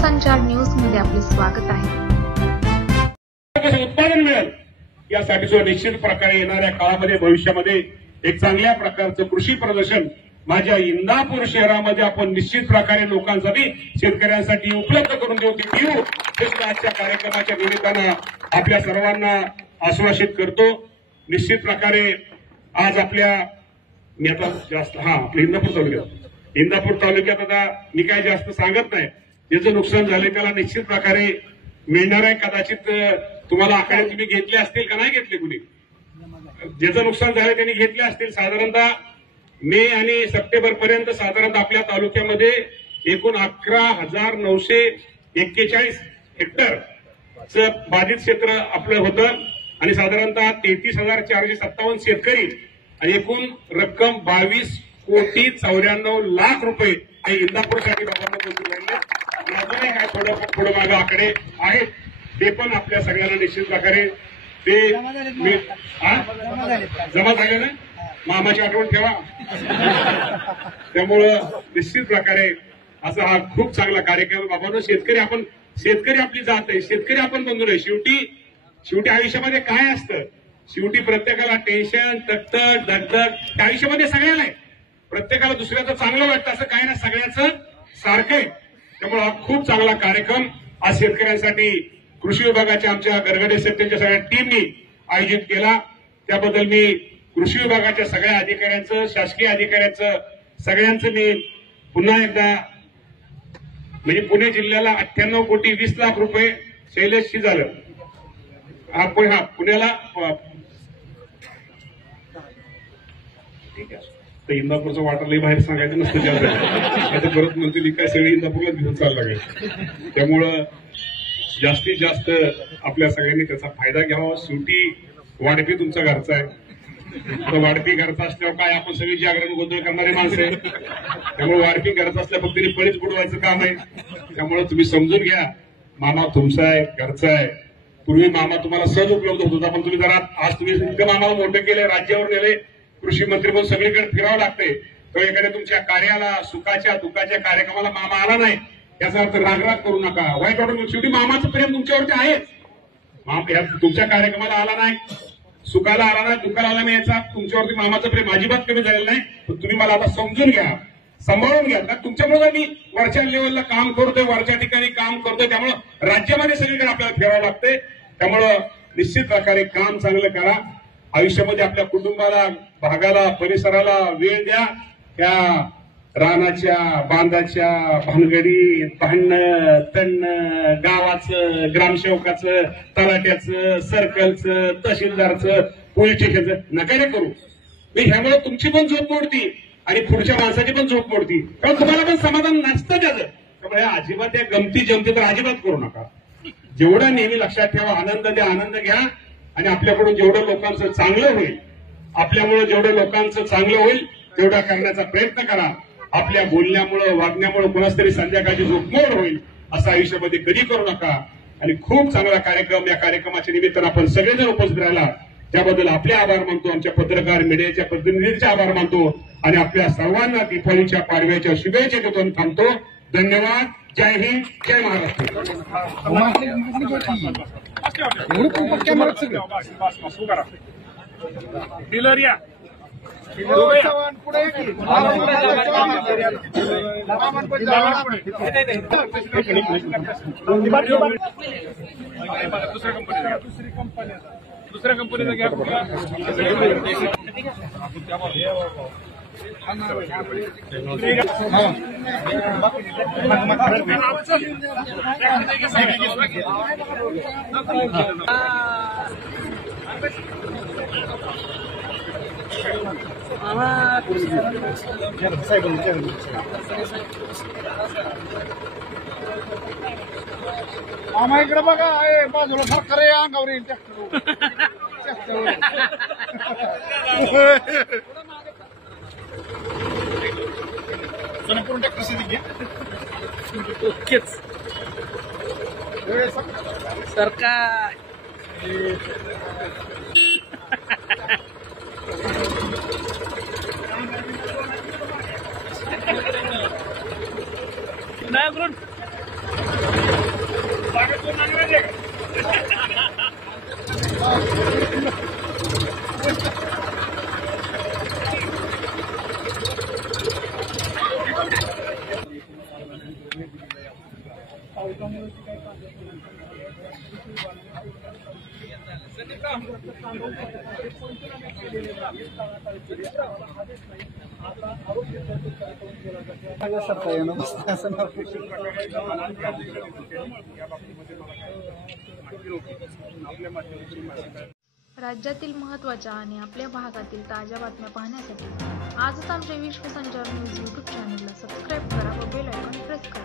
Navsanchar news मध्ये आपले स्वागत आहे. कसं उत्पादन मिळेल यासाठी जो निश्चित प्रकारे येणाऱ्या काळामध्ये भविष्यामध्ये एक चांगल्या प्रकारचं कृषी प्रदर्शन माझ्या इंदापूर शहरामध्ये आपण निश्चित प्रकारे लोकांसाठी शेतकऱ्यांसाठी उपलब्ध करून देऊ आजच्या कार्यक्रमाच्या निमित्तानं आपल्या सर्वांना आश्वासित करतो. निश्चित प्रकारे आज आपल्या मी आता जास्त आपल्या इंदापूर तालुक्यात आता मी काय जास्त सांगत नाही. ज्याचं नुकसान झालं त्याला निश्चित प्रकारे मिळणार आहे. कदाचित तुम्हाला आकडे तुम्ही घेतले असतील का नाही घेतले कुणी? ज्याचं नुकसान झालं त्यांनी घेतले असतील. साधारणतः मे आणि सप्टेंबर पर्यंत साधारणतः आपल्या तालुक्यामध्ये एकूण 11,941 हेक्टरचं बाधित क्षेत्र आपलं होतं आणि साधारणतः 33,457 शेतकरी आणि एकूण रक्कम 22,94,00,000 रुपये हे इंदापूरसाठी बाबांना मंजूर झाले. अजूनही काय थोडं मागं आकडे आहेत ते पण आपल्या सगळ्यांना निश्चित प्रकारे ते जमा झाले ना. मामाची आठवण ठेवा. त्यामुळं निश्चित प्रकारे असा हा खूप चांगला कार्यक्रम बाबांनो. शेतकरी आपली जात आहे. शेतकरी आपण बंधू आहे. शेवटी आयुष्यामध्ये काय असतं? शेवटी प्रत्येकाला टेन्शन तकतक दगदग त्या आयुष्यामध्ये सगळ्याला आहे. प्रत्येकाला दुसऱ्याचं चांगलं वाटतं असं काय ना, सगळ्याचं सारखं आहे. त्यामुळे हा खूप चांगला कार्यक्रम आज शेतकऱ्यांसाठी कृषी विभागाच्या आमच्या गरगडे सेक्टरच्या सगळ्या टीमनी आयोजित केला. त्याबद्दल मी कृषी विभागाच्या सगळ्या अधिकाऱ्यांचं, शासकीय अधिकाऱ्यांचं, सगळ्यांचं मी पुन्हा एकदा म्हणजे पुणे जिल्ह्याला 98,20,00,000 रुपये शैलेशशी झालं. पुण्याला ठीक आहे. तर इंदापूरचं वाटरलाही बाहेर सांगायचं नसतं ज्याला आता परत म्हणतील काय सगळे इंदापूरलाच घेऊन चालला लागेल. त्यामुळं जास्तीत जास्त आपल्या सगळ्यांनी त्याचा फायदा घ्यावा. शेवटी वाढपी तुमचा घरचा आहे. तर वाढपी घरचा असल्यावर काय आपण सगळी जागरण गोंधळ करणारे माणसं आहे. त्यामुळे वाढपी घरचा असल्या फक्त पळीच बुडवायचं काम आहे. त्यामुळे तुम्ही समजून घ्या. मामा तुमचा आहे, घरचा आहे. पूर्वी मामा तुम्हाला सहज उपलब्ध होत होता, पण तुम्ही जरा आज तुम्ही इतकं मामाला मोठं केले, राज्यावर नेले, कृषी मंत्री म्हणून सगळीकडे फिरावं लागते. तर एखाद्या तुमच्या कार्याला सुखाच्या दुःखाच्या कार्यक्रमाला मामा आला नाही याचा अर्थ रागराग करू नका, वाईट वाटून. शेवटी मामाचं प्रेम तुमच्यावरती आहेच. तुमच्या कार्यक्रमाला आला नाही, सुखाला आला नाही, दुःखाला आला नाही याचा तुमच्यावरती मामाचं प्रेम अजिबात कमी झालेलं नाही. पण तुम्ही मला आता समजून घ्या, सांभाळून घ्या. तुमच्यामुळे मी वरच्या लेवलला काम करतोय, वरच्या ठिकाणी काम करतोय. त्यामुळं राज्यामध्ये सगळीकडे आपल्याला फिरावं लागतंय. त्यामुळं निश्चित प्रकारे काम चांगलं करा. आयुष्यामध्ये आपल्या कुटुंबाला, भागाला, परिसराला वेळ द्या. त्या रानाच्या बांधाच्या भानगडी, भांडणं तणं, गावाचं, ग्रामसेवकाचं, तलाट्याचं, सर्कलचं, तहसीलदारचं, पोलीस स्टेशनचं नका करू. ह्यामुळे तुमची पण झोप मोडती आणि पुढच्या माणसाची पण झोप मोडती. कारण तुम्हाला पण समाधान नसतं त्याचं. त्यामुळे अजिबात त्या गमती जमती तर अजिबात करू नका. जेवढं नेहमी लक्षात ठेवा, आनंद द्या, आनंद घ्या. आणि आपल्याकडून जेवढं लोकांचं चांगलं होईल, आपल्यामुळे जेवढं लोकांचं चांगलं होईल तेवढा करण्याचा प्रयत्न करा. आपल्या बोलण्यामुळं, वागण्यामुळं कोणाच तरी संध्याकाळची झोपमोड होईल असं आयुष्यामध्ये कधी करू नका. आणि खूप चांगला कार्यक्रम, या कार्यक्रमाच्या निमित्तानं आपण सगळेजण उपस्थित राहिला त्याबद्दल आपले आभार मानतो. आमच्या पत्रकार मीडियाच्या प्रतिनिधींचे आभार मानतो आणि आपल्या सर्वांना दीपावलीच्या पाडव्याच्या शुभेच्छा देतो. थांबतो. धन्यवाद. जय हिंद, जय महाराष्ट्र. दुसऱ्या कंपनीला घ्या. मामा इकडे बघा, बाजूला सरकार अंगावर येईल ट्रॅक्टर. संपूर्ण ट्रॅक्टर सिधी घ्या. सरकार नाही राज्यातील महत्त्वाच्या आणि आपल्या भागातील ताज्या बातम्या पाहण्यासाठी आजच आमच्या विश्वसंचार न्यूज यूट्यूब चॅनलला सबस्क्राईब करा व बेल आयकॉन प्रेस करा.